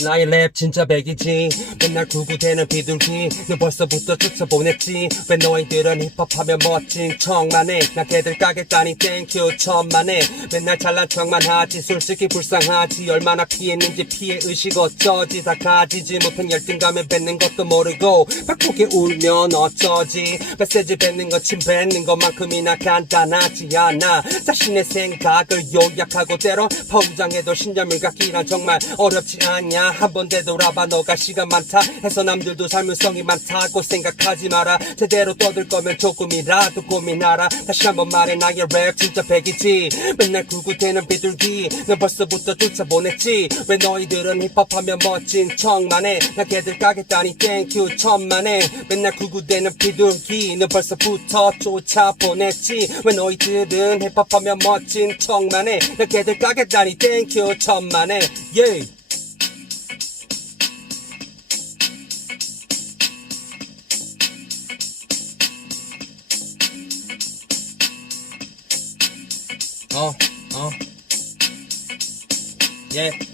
나의 랩 진짜 백이지. 맨날 구구대는 비둘기 너 벌써부터 쫒아보냈지. 왜 너희들은 힙합하면 멋진 척만해. 나 걔들 까겠다니 땡큐 천만해. 맨날 잘난척만하지. 솔직히 불쌍하지. 얼마나 피했는지 피해의식 어쩌지. 다 가지지 못한 열등감에 뱉는 것도 모르고 바꾸게 울면 어쩌지. 메시지 뱉는 것 침뱉는것만큼이나 간단하지 않아. 자신의 생각을 요약하고 때로 포장해도 신념을 갖기란 정말 어렵지 않냐. 한번 되돌아봐. 너가 시간 많다 해서 남들도 참을성이 많다고 생각하지 마라. 제대로 떠들거면 조금이라도 고민하라. 다시 한번말해. 나의 랩 진짜 백이지. 맨날 구구대는 비둘기 넌 벌써부터 쫒아보냈지. 왜 너희들은 힙합하면 멋진 척만해. 나 걔들 까겠다니 땡큐 천만해. 맨날 구구대는 비둘기 넌 벌써부터 쫒아보냈지. 왜 너희들은 힙합하면 멋진 척만해. 나 걔들 까겠다니 땡큐 천만해. yeah. yeah.